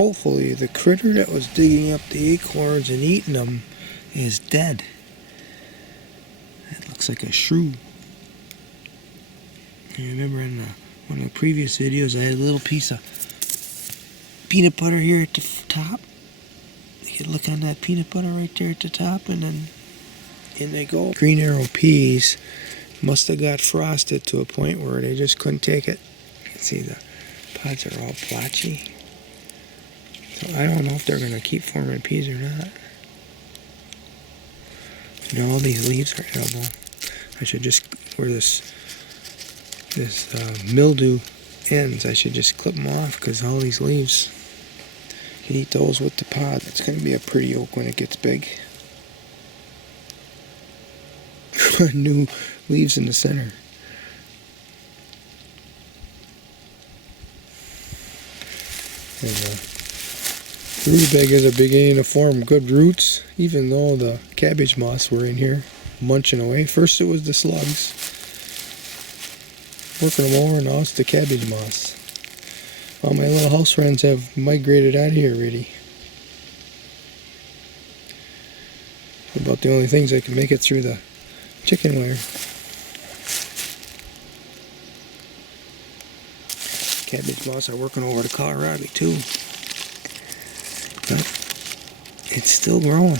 hopefully the critter that was digging up the acorns and eating them is dead. It looks like a shrew. I remember in one of the previous videos I had a little piece of peanut butter here at the top. You could look on that peanut butter right there at the top, and then in they go. Green arrow peas must have got frosted to a point where they just couldn't take it. You can see the pods are all blotchy. So I don't know if they're going to keep forming peas or not. You know, all these leaves are edible. I should just, where this mildew ends, I should just clip them off, because all these leaves, you can eat those with the pod. It's going to be a pretty oak when it gets big. New leaves in the center. And the rutabaga is beginning to form good roots, even though the cabbage moths were in here munching away. First it was the slugs working them over, now it's the cabbage moths. All my little house friends have migrated out of here already. About the only things that can make it through the chicken wire. Cabbage moths are working over to Colorado too. But it's still growing.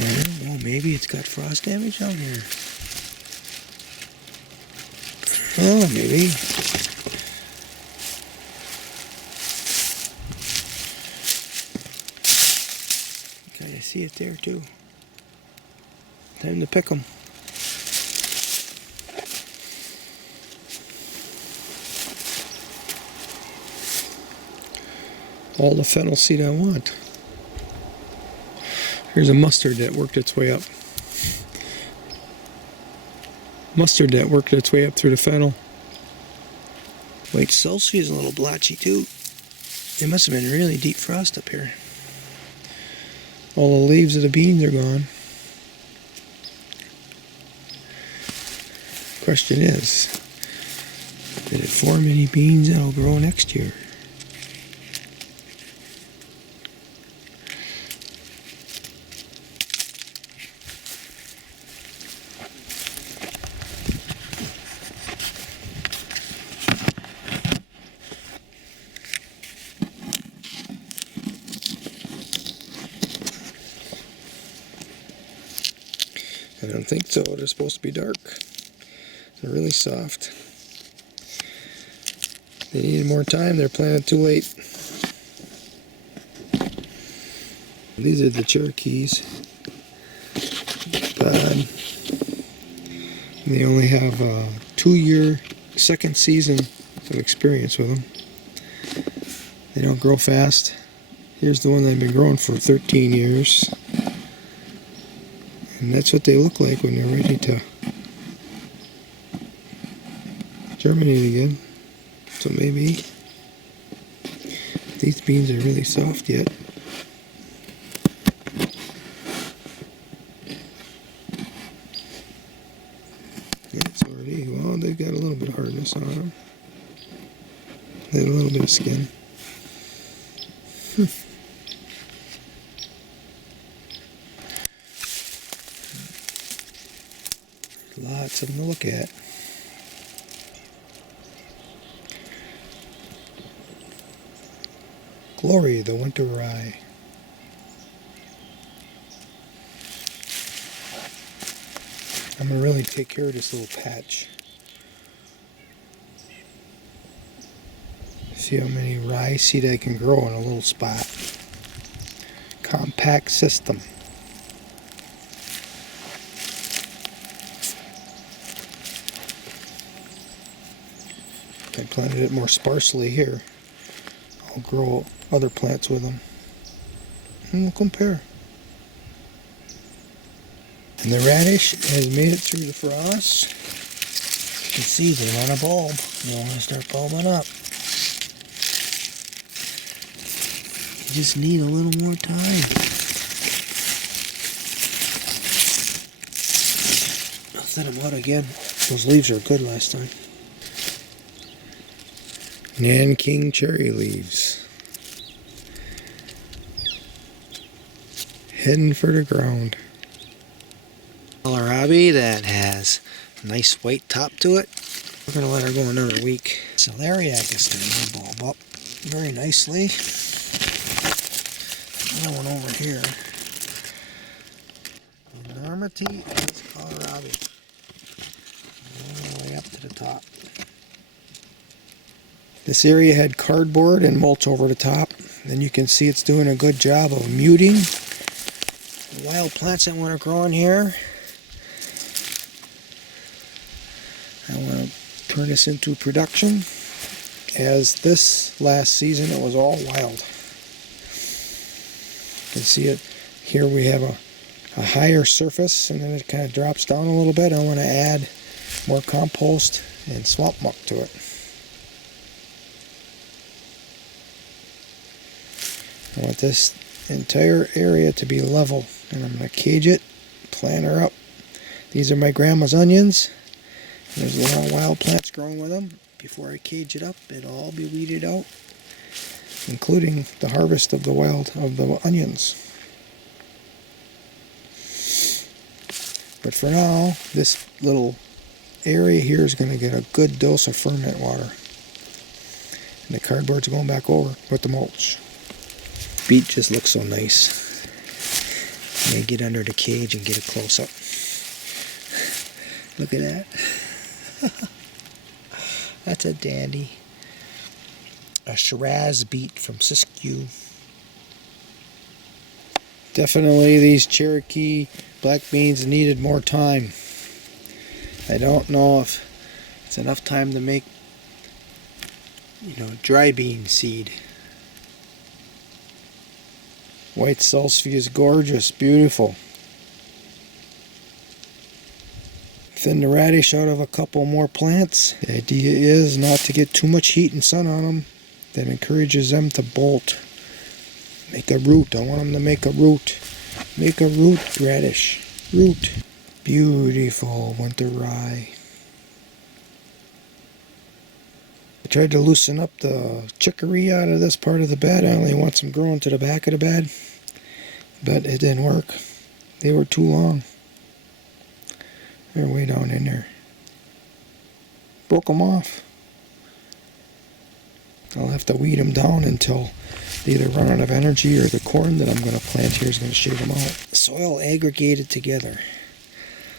I don't know, maybe it's got frost damage down here. Oh, maybe. Kind of see it there too. Time to pick them. All the fennel seed I want. Here's a mustard that worked its way up. Mustard that worked its way up through the fennel. White salsify is a little blotchy too. It must have been really deep frost up here. All the leaves of the beans are gone. Question is, did it form any beans that'll grow next year? I don't think so. They're supposed to be dark. They're really soft. They needed more time. They're planted too late. These are the Cherokees. Bad. They only have a 2-year second season of experience with them. They don't grow fast. Here's the one that I've been growing for 13 years. And that's what they look like when they're ready to germinate again. So maybe these beans are really soft yet. Yeah, it's already, well, they've got a little bit of hardness on them. They have a little bit of skin. Lots of them to look at. Glory, the winter rye. I'm going to really take care of this little patch. See how many rye seed I can grow in a little spot. Compact system. I planted it more sparsely here. I'll grow other plants with them. And we'll compare. And the radish has made it through the frost. You can see they want to bulb. They want to start bulbing up. You just need a little more time. I'll thin them out again. Those leaves are good last time. Nanking cherry leaves. heading for the ground. Kohlrabi that has a nice white top to it. We're going to let her go another week. Celeriac is starting to bulb up very nicely. Another one over here. Enormity is Kohlrabi. All the way up to the top. This area had cardboard and mulch over the top. Then you can see it's doing a good job of muting the wild plants that want to grow in here. I want to turn this into production, as this last season it was all wild. You can see it here. We have a higher surface and then it kind of drops down a little bit. I want to add more compost and swamp muck to it. I want this entire area to be level, and I'm going to cage it, plant her up. These are my grandma's onions. There's a lot of wild plants growing with them. Before I cage it up, it'll all be weeded out, including the harvest of the onions. But for now, this little area here is going to get a good dose of ferment water. And the cardboard's going back over with the mulch. Beet just looks so nice. Let me get under the cage and get a close up. Look at that. That's a dandy. A Shiraz beet from Siskiyou. Definitely these Cherokee black beans needed more time. I don't know if it's enough time to make, dry bean seed. White salsify is gorgeous, beautiful. Thin the radish out of a couple more plants. The idea is not to get too much heat and sun on them. That encourages them to bolt. Make a root. I want them to make a root. Make a root radish. Root. Beautiful winter rye. I tried to loosen up the chicory out of this part of the bed. I only want some growing to the back of the bed. But it didn't work. They were too long. They're way down in there. Broke them off. I'll have to weed them down until they either run out of energy or the corn that I'm going to plant here is going to shake them out. Soil aggregated together.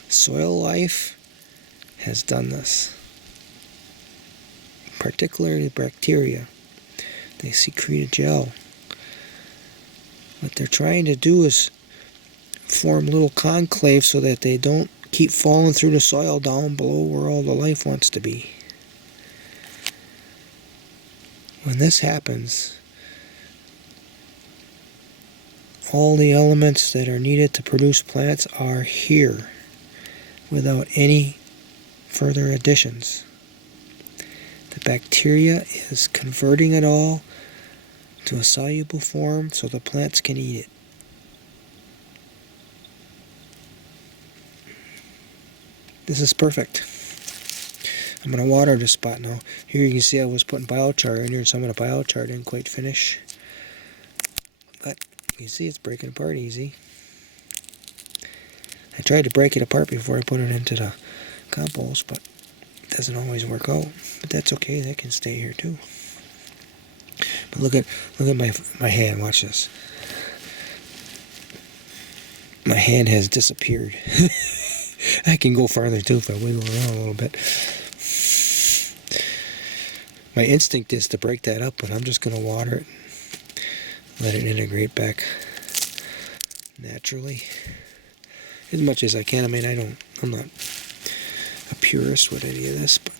Soil life has done this. Particularly bacteria. They secrete a gel. What they're trying to do is form little conclaves so that they don't keep falling through the soil down below where all the life wants to be. When this happens, all the elements that are needed to produce plants are here without any further additions. The bacteria is converting it all to a soluble form so the plants can eat it. This is perfect. I'm going to water this spot now. Here you can see I was putting biochar in here. Some of the biochar didn't quite finish. But you can see it's breaking apart easy. I tried to break it apart before I put it into the compost, but it doesn't always work out. But that's okay. That can stay here too. But look at my hand. Watch this. My hand has disappeared. I can go farther too if I wiggle around a little bit. My instinct is to break that up, but I'm just going to water it. Let it integrate back naturally. As much as I can. I mean, I'm not a purist with any of this, but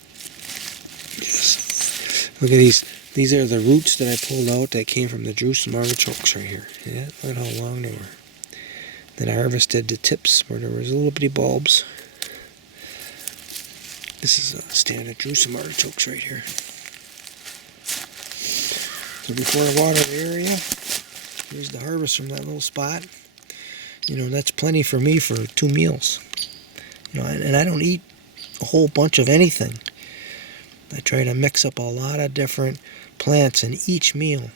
just look at these. These are the roots that I pulled out that came from the Jerusalem artichokes right here. Yeah, look at how long they were. Then I harvested the tips where there was little bitty bulbs. This is a stand of Jerusalem artichokes right here. So before I water the area, here's the harvest from that little spot. That's plenty for me for 2 meals. And I don't eat a whole bunch of anything. I try to mix up a lot of different plants in each meal.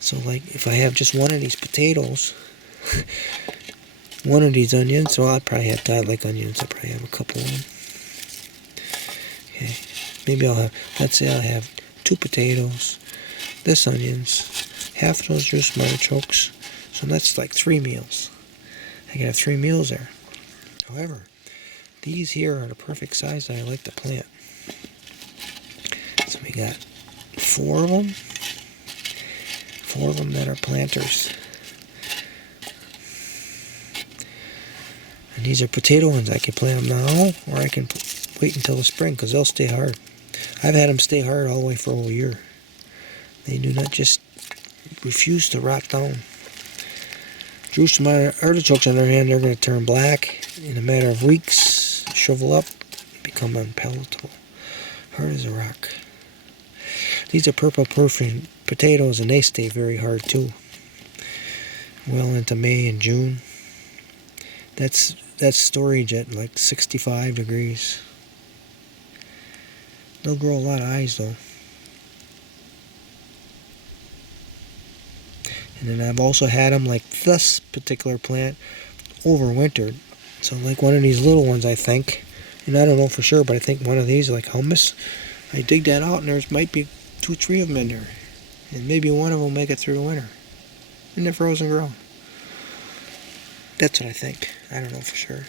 So like if I have just one of these potatoes, one of these onions. So I'll probably have to, I like onions. I'll probably have a couple of them. Okay, maybe I'll have, let's say I'll have 2 potatoes, this onions, half of those juice artichokes. So that's like 3 meals. I can have 3 meals there. However, these here are the perfect size that I like to plant. So we got 4 of them. 4 of them that are planters. And these are potato ones. I can plant them now, or I can wait until the spring, because they'll stay hard. I've had them stay hard all the way for a whole year. They do not just refuse to rot down. Jerusalem artichokes, on the other hand, they're going to turn black in a matter of weeks, shrivel up, become unpalatable, hard as a rock. These are purple perfume potatoes, and they stay very hard too, well into May and June. That's storage at like 65 degrees. They'll grow a lot of eyes though. And then I've also had them, like this particular plant, overwintered. So like one of these little ones, I think, and I don't know for sure, but I think one of these, like hummus, I dig that out and there might be 2 or 3 of them in there. And maybe one of them will make it through the winter in the frozen ground. That's what I think. I don't know for sure.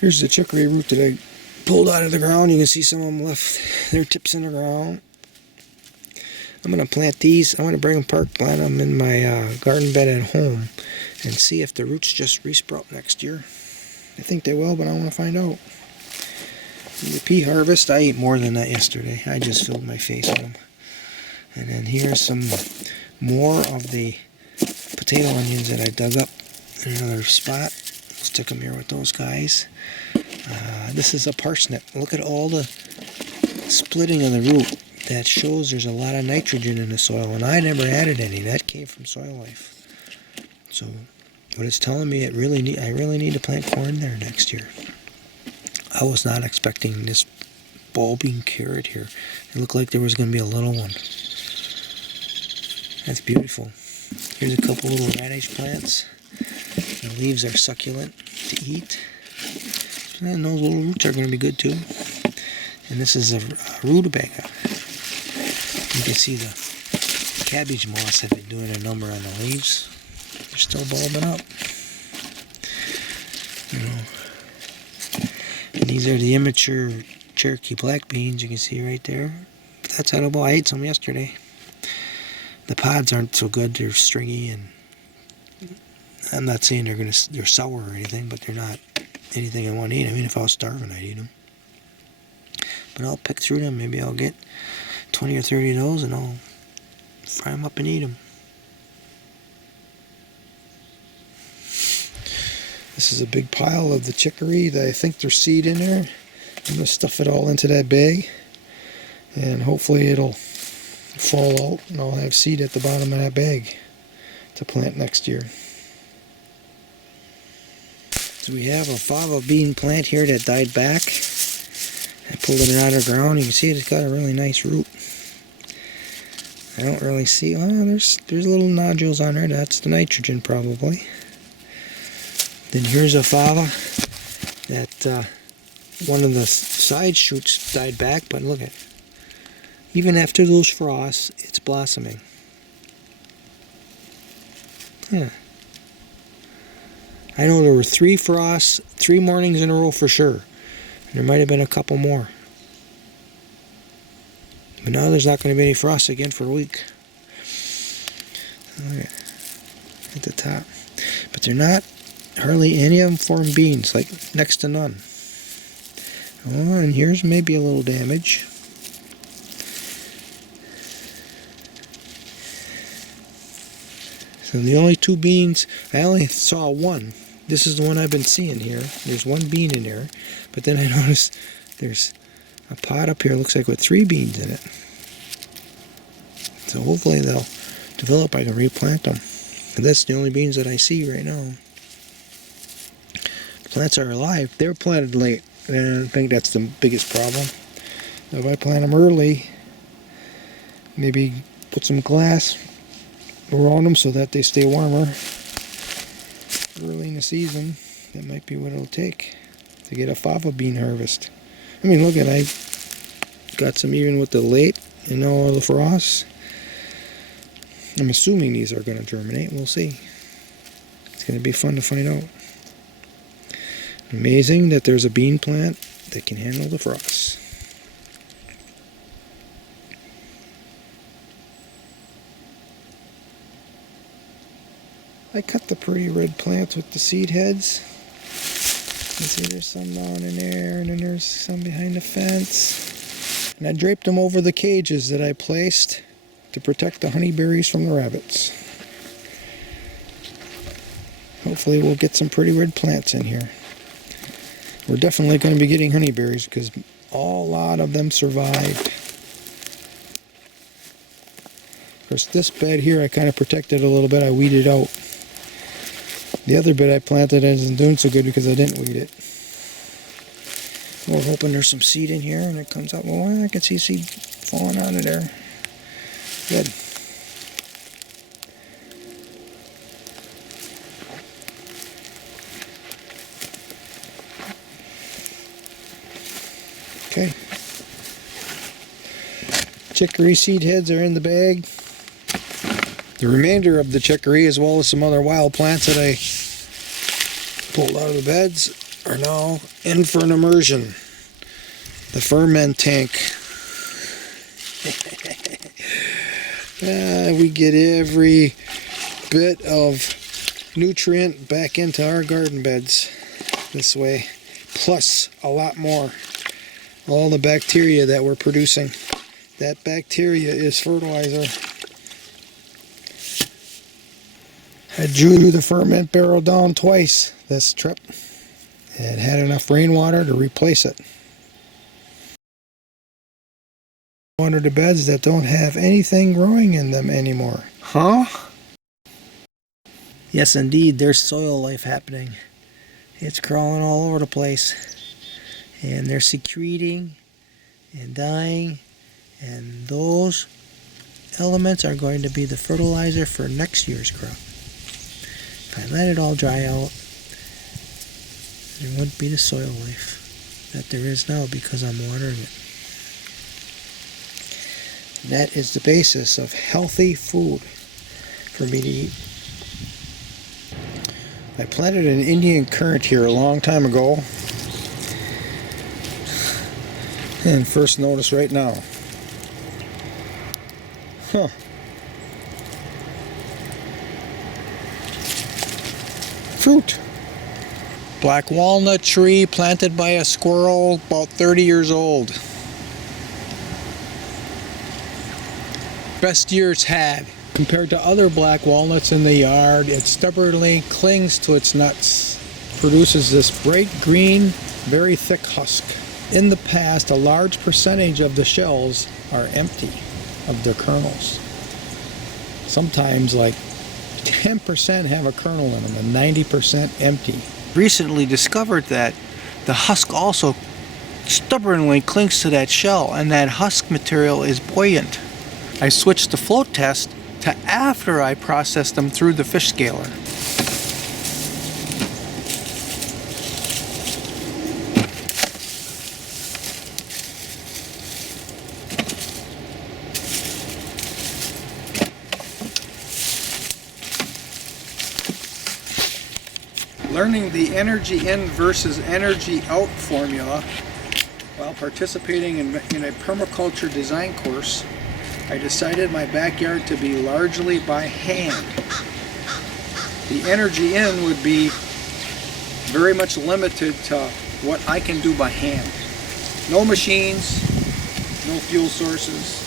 Here's the chicory root that I pulled out of the ground. You can see some of them left their tips in the ground. I'm going to plant these. I'm going to bring them apart, plant them in my garden bed at home, and see if the roots just resprout next year. I think they will, but I want to find out. The pea harvest, I ate more than that yesterday. I just filled my face with them. And then here's some more of the potato onions that I dug up in another spot. Stick them here with those guys. This is a parsnip. Look at all the splitting of the root. That shows there's a lot of nitrogen in the soil, and I never added any. That came from Soil Life. So what it's telling me, I really need to plant corn there next year. I was not expecting this bulbing carrot here. It looked like there was going to be a little one. That's beautiful. Here's a couple little radish plants. The leaves are succulent to eat. And those little roots are going to be good too. And this is a rutabaga. You can see the cabbage moths have been doing a number on the leaves. They're still bulbing up. You know. And these are the immature Cherokee black beans you can see right there. But that's edible. I ate some yesterday. The pods aren't so good. They're stringy, and I'm not saying they're sour or anything, but they're not anything I want to eat. I mean, if I was starving, I'd eat them. But I'll pick through them. Maybe I'll get 20 or 30 of those, and I'll fry them up and eat them. This is a big pile of the chicory that I think there's seed in there. I'm going to stuff it all into that bag, and hopefully it'll fall out, and I'll have seed at the bottom of that bag to plant next year. So we have a fava bean plant here that died back. I pulled it out of the ground. You can see it's got a really nice root. I don't really see, well, there's little nodules on there. That's the nitrogen probably. Then here's a fava that one of the side shoots died back, but look at it. Even after those frosts, it's blossoming. Yeah. I know there were 3 frosts, 3 mornings in a row for sure. There might have been a couple more. But now there's not going to be any frost again for a week. Look at the top. But they're not, hardly any of them form beans, like next to none. Oh, and here's maybe a little damage. So the only 2 beans, I only saw 1. This is the one I've been seeing here. There's 1 bean in there. But then I noticed there's a pot up here, looks like with 3 beans in it. So hopefully they'll develop. I can replant them. But that's the only beans that I see right now. plants are alive. They're planted late, and I think that's the biggest problem. If I plant them early, maybe put some glass around them so that they stay warmer early in the season, that might be what it'll take to get a fava bean harvest. I mean, look at, I got some even with the late and all the frosts. I'm assuming these are going to germinate. We'll see. It's going to be fun to find out. Amazing that there's a bean plant that can handle the frosts. I cut the pretty red plants with the seed heads. You see there's some down in there, and then there's some behind the fence. And I draped them over the cages that I placed to protect the honeyberries from the rabbits. Hopefully we'll get some pretty red plants in here. We're definitely going to be getting honeyberries because a lot of them survived. Of course, this bed here I kind of protected a little bit. I weeded out. The other bed I planted isn't doing so good because I didn't weed it. We're hoping there's some seed in here and it comes up. Well, I can see seed falling out of there. Good. Okay. Chicory seed heads are in the bag. The remainder of the chicory, as well as some other wild plants that I pulled out of the beds, are now in for an immersion. The ferment tank. We get every bit of nutrient back into our garden beds this way, plus a lot more. All the bacteria that we're producing. That bacteria is fertilizer. I drew the ferment barrel down twice this trip. It had enough rainwater to replace it. One of the beds that don't have anything growing in them anymore. Huh? Yes, indeed, there's soil life happening. It's crawling all over the place. And they're secreting and dying. And those elements are going to be the fertilizer for next year's crop. If I let it all dry out, there wouldn't be the soil life that there is now because I'm watering it. And that is the basis of healthy food for me to eat. I planted an Indian currant here a long time ago. And first notice right now. Huh. Fruit. Black walnut tree planted by a squirrel about 30 years old. Best year it's had. Compared to other black walnuts in the yard, it stubbornly clings to its nuts. Produces this bright green, very thick husk. In the past, a large percentage of the shells are empty of their kernels. Sometimes like 10% have a kernel in them and 90% empty. Recently discovered that the husk also stubbornly clings to that shell, and that husk material is buoyant. I switched the float test to after I processed them through the fish scaler. Learning the energy in versus energy out formula while participating in a permaculture design course, I decided my backyard to be largely by hand. The energy in would be very much limited to what I can do by hand. No machines, no fuel sources.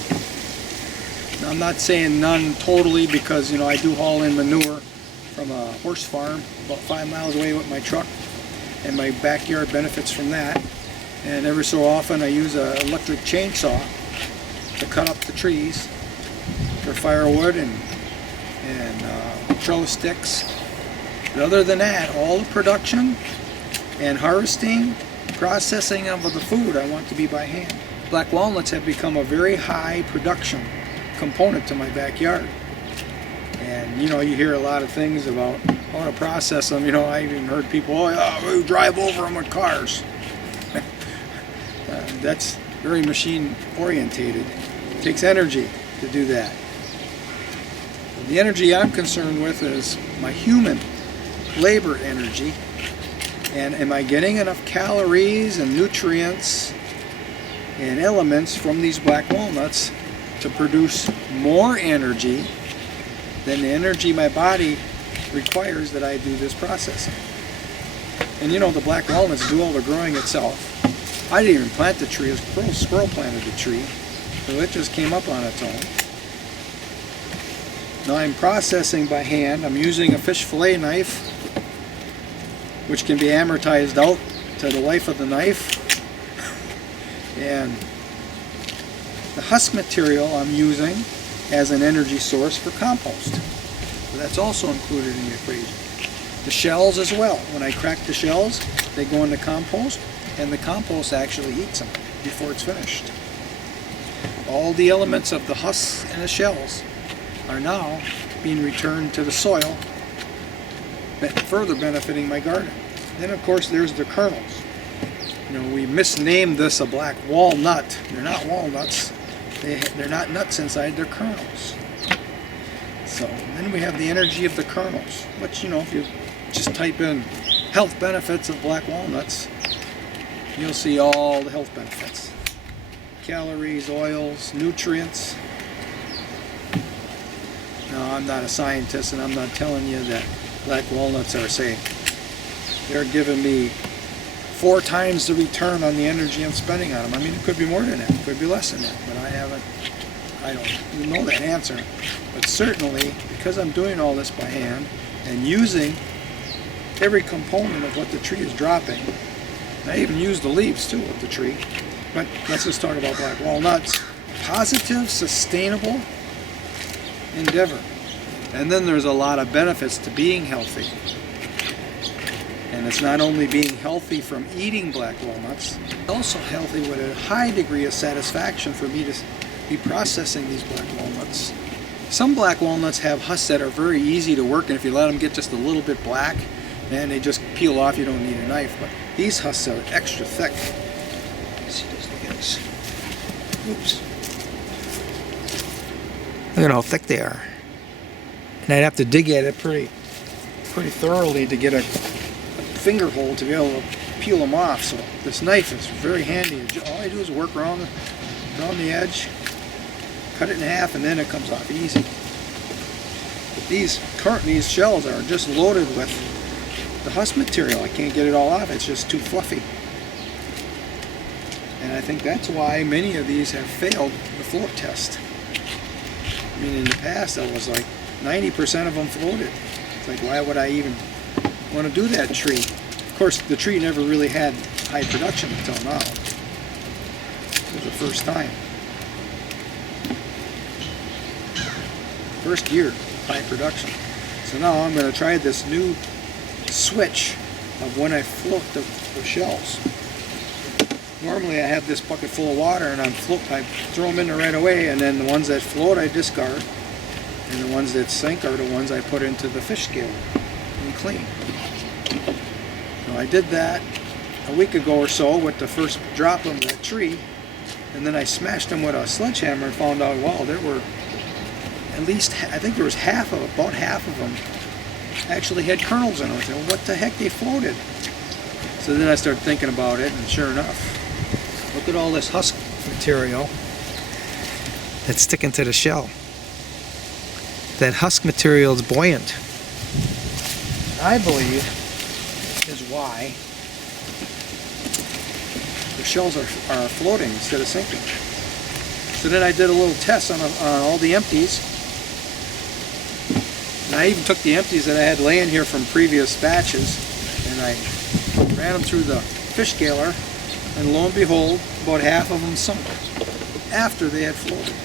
Now, I'm not saying none totally because, I do haul in manure from a horse farm about 5 miles away with my truck, and my backyard benefits from that. And every so often I use an electric chainsaw to cut up the trees for firewood and trellis sticks. But other than that, all the production and harvesting, processing of the food I want to be by hand. Black walnuts have become a very high production component to my backyard. And you know, you hear a lot of things about how to process them. You know, I even heard people, oh yeah, we drive over them with cars. That's very machine orientated. It takes energy to do that. The energy I'm concerned with is my human labor energy. And am I getting enough calories and nutrients and elements from these black walnuts to produce more energy than the energy my body requires that I do this processing? And you know, the black walnuts do all the growing itself. I didn't even plant the tree. A squirrel planted the tree, so it just came up on its own. Now I'm processing by hand. I'm using a fish fillet knife, which can be amortized out to the life of the knife. And the husk material I'm using as an energy source for compost. So that's also included in the equation. The shells as well. When I crack the shells, they go into compost, and the compost actually eats them before it's finished. All the elements of the husks and the shells are now being returned to the soil, further benefiting my garden. Then of course there's the kernels. You know, we misnamed this a black walnut. They're not walnuts. They're not nuts inside, they're kernels. So then we have the energy of the kernels, which, you know, if you just type in health benefits of black walnuts, you'll see all the health benefits. Calories, oils, nutrients. Now, I'm not a scientist, and I'm not telling you that black walnuts are safe. They're giving me 4 times the return on the energy I'm spending on them. I mean, it could be more than that, it could be less than that, but I don't know that answer. But certainly, because I'm doing all this by hand and using every component of what the tree is dropping, I even use the leaves too of the tree. But let's just talk about black walnuts. Positive, sustainable endeavor. And then there's a lot of benefits to being healthy. And it's not only being healthy from eating black walnuts, it's also healthy with a high degree of satisfaction for me to be processing these black walnuts. Some black walnuts have husks that are very easy to work, and if you let them get just a little bit black, man, they just peel off. You don't need a knife. But these husks are extra thick. Let's see this. Look at this. Oops. Look at how thick they are. And I'd have to dig at it pretty thoroughly to get a finger hole to be able to peel them off. So this knife is very handy. All I do is work around the edge, cut it in half, and then it comes off easy. But these shells are just loaded with the husk material. I can't get it all off. It's just too fluffy. And I think that's why many of these have failed the float test. I mean, in the past, that was like 90% of them floated. It's like, why would I even want to do that tree? Of course, the tree never really had high production until now. It was the first time. First year, high production. So now I'm going to try this new switch of when I float the shells. Normally I have this bucket full of water and I throw them in there right away, and then the ones that float I discard, and the ones that sink are the ones I put into the fish scale and clean. So I did that a week ago or so with the first drop of that tree, and then I smashed them with a sledgehammer and found out, wow, there were at least, I think there was about half of them actually had kernels in them. I said, well, what the heck, they floated. So then I started thinking about it, and sure enough, look at all this husk material that's sticking to the shell. That husk material is buoyant. I believe is why the shells are floating instead of sinking. So then I did a little test on all the empties. And I even took the empties that I had laying here from previous batches, and I ran them through the fish scaler, and lo and behold, about half of them sunk after they had floated.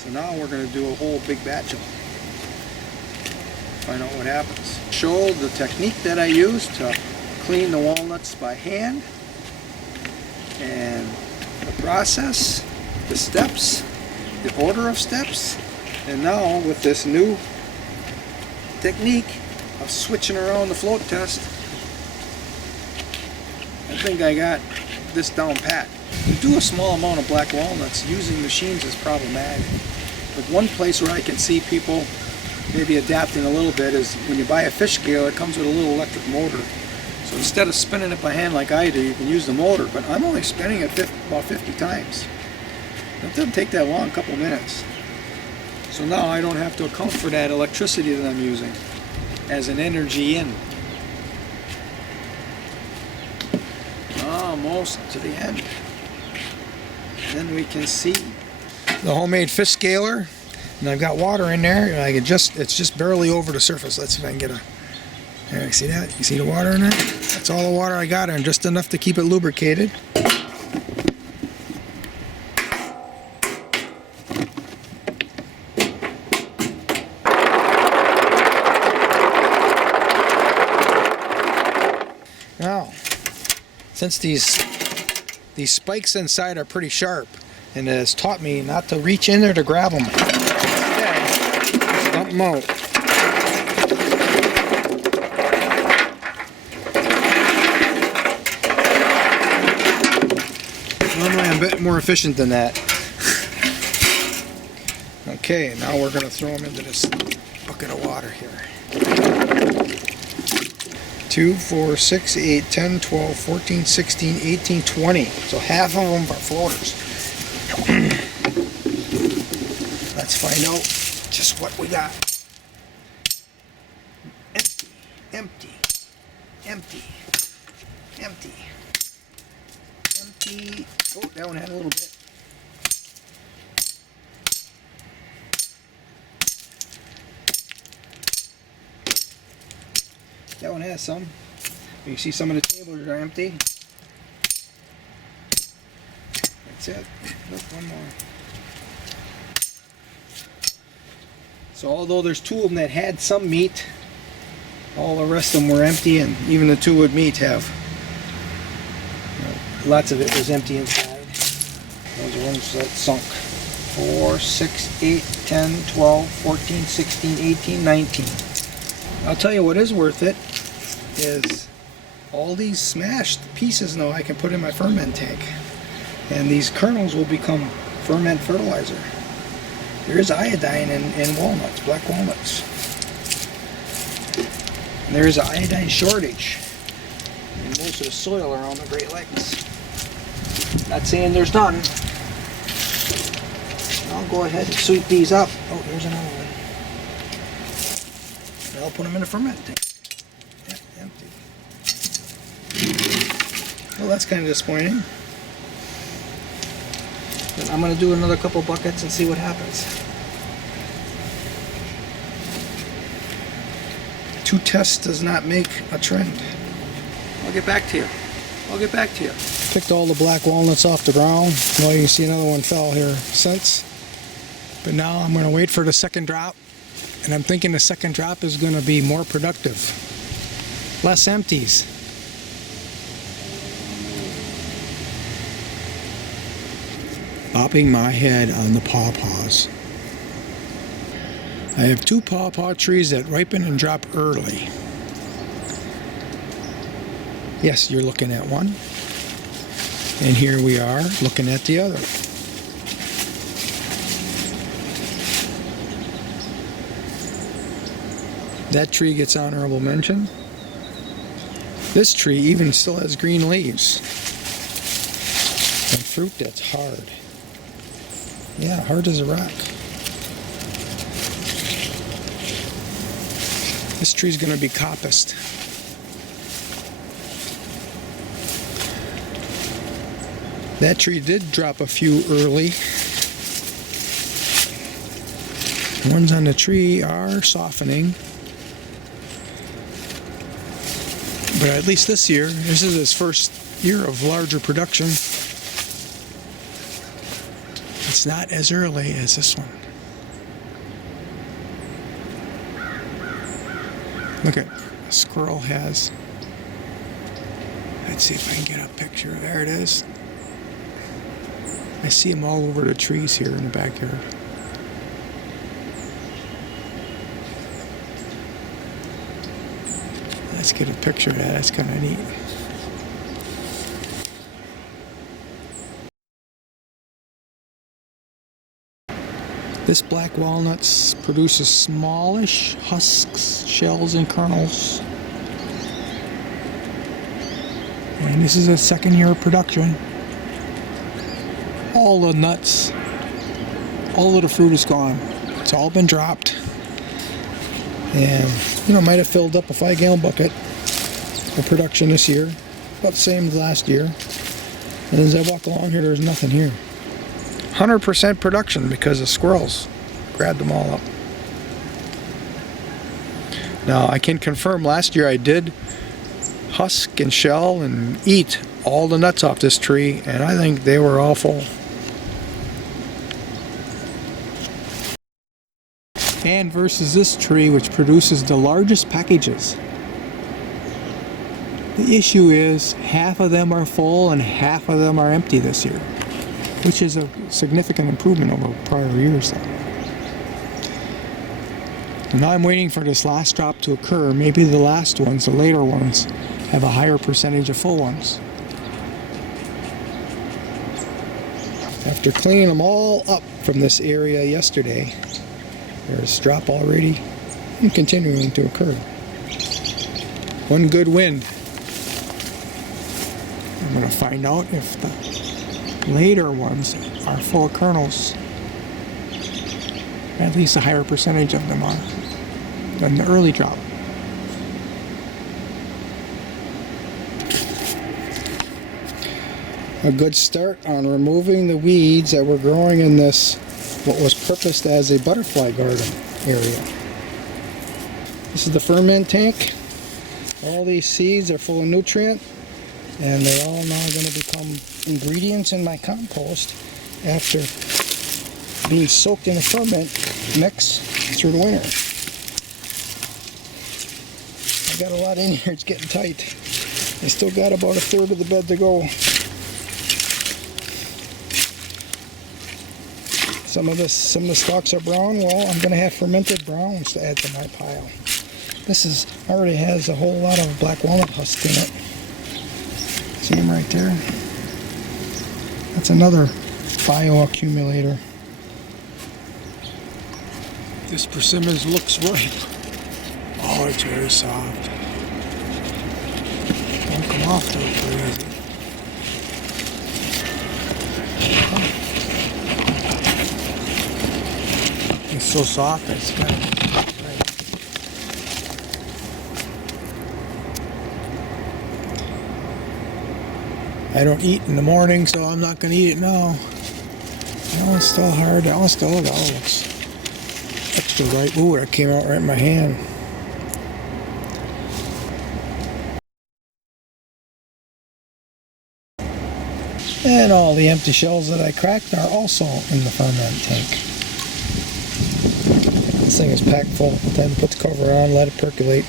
So now we're going to do a whole big batch of them. Find out what happens. show the technique that I use to clean the walnuts by hand, and the process, the steps, the order of steps, and now with this new technique of switching around the float test, I think I got this down pat. To do a small amount of black walnuts using machines is problematic. But one place where I can see people maybe adapting a little bit is when you buy a fish scale, it comes with a little electric motor. So instead of spinning it by hand like I do, you can use the motor, but I'm only spinning it about 50 times. It doesn't take that long, a couple minutes. So now I don't have to account for that electricity that I'm using as an energy in. Almost to the end. Then we can see the homemade fish scaler, and I've got water in there, and it's just barely over the surface. Let's see if I can get there, you see that? You see the water in there? That's all the water I got in, just enough to keep it lubricated. Now, since these spikes inside are pretty sharp, and it has taught me not to reach in there to grab them. Instead, just dump them out. Normally I'm a bit more efficient than that. Okay, now we're going to throw them into this bucket of water here. 2, 4, 6, 8, 10, 12, 14, 16, 18, 20. So half of them are floaters. Let's find out just what we got. Empty, empty, empty, empty, empty. Oh, that one had a little bit. That one has some. You see some of the tables are empty. That's it. Nope, one more. So although there's 2 of them that had some meat, all the rest of them were empty, and even the 2 with meat have, lots of it was empty inside. Those are ones that sunk. 4, 6, 8, 10, 12, 14, 16, 18, 19. I'll tell you what is worth it is all these smashed pieces now I can put in my ferment tank, and these kernels will become ferment fertilizer. There is iodine in walnuts, black walnuts. And there is an iodine shortage in most of the soil around the Great Lakes. Not saying there's none. I'll go ahead and sweep these up. Oh, here's another one. And I'll put them in a ferment tank. Yeah, empty. Well, that's kind of disappointing. But I'm going to do another couple buckets and see what happens. 2 tests does not make a trend. I'll get back to you. I'll get back to you. Picked all the black walnuts off the ground. Well, you can see another one fell here since. But now I'm going to wait for the second drop. And I'm thinking the second drop is going to be more productive. Less empties. Bopping my head on the pawpaws. I have 2 pawpaw trees that ripen and drop early. Yes, you're looking at one. And here we are looking at the other. That tree gets honorable mention. This tree even still has green leaves. And fruit that's hard. Yeah, hard as a rock. This tree's going to be coppiced. That tree did drop a few early. The ones on the tree are softening. But at least this year, this is his first year of larger production. It's not as early as this one. Look at squirrel has. Let's see if I can get a picture. There it is. I see them all over the trees here in the backyard. Let's get a picture of that. That's kind of neat. This black walnut produces smallish husks, shells, and kernels. And this is a second year of production. All the nuts, all of the fruit is gone. It's all been dropped. And, might have filled up a 5-gallon bucket of production this year. About the same as last year. And as I walk along here, there's nothing here. 100% production because the squirrels grabbed them all up. Now, I can confirm last year I did husk and shell and eat all the nuts off this tree, and I think they were all full. And versus this tree, which produces the largest packages. The issue is half of them are full and half of them are empty this year, which is a significant improvement over prior years. And now I'm waiting for this last drop to occur. Maybe the last ones, the later ones, have a higher percentage of full ones. After cleaning them all up from this area yesterday, there's drop already and continuing to occur. One good wind. I'm going to find out if the later ones are full of kernels. At least a higher percentage of them are than the early drop. A good start on removing the weeds that were growing in this, what was purposed as a butterfly garden area. This is the ferment tank. All these seeds are full of nutrient, and they're all now going to become ingredients in my compost after being soaked in a ferment mix through the winter. I got a lot in here, it's getting tight. I still got about a third of the bed to go. Some of the stalks are brown. Well, I'm going to have fermented browns to add to my pile. This already has a whole lot of black walnut husk in it. See them right there? That's another bioaccumulator. This persimmon looks ripe. Oh, it's very soft. Won't come off though very easy. It's so soft, it's kind of right. I don't eat in the morning, so I'm not going to eat it now. That one's still hard. That one still looks extra ripe. Ooh, that came out right in my hand. And all the empty shells that I cracked are also in the ferment tank. This thing is packed full. Time to put the cover on, let it percolate.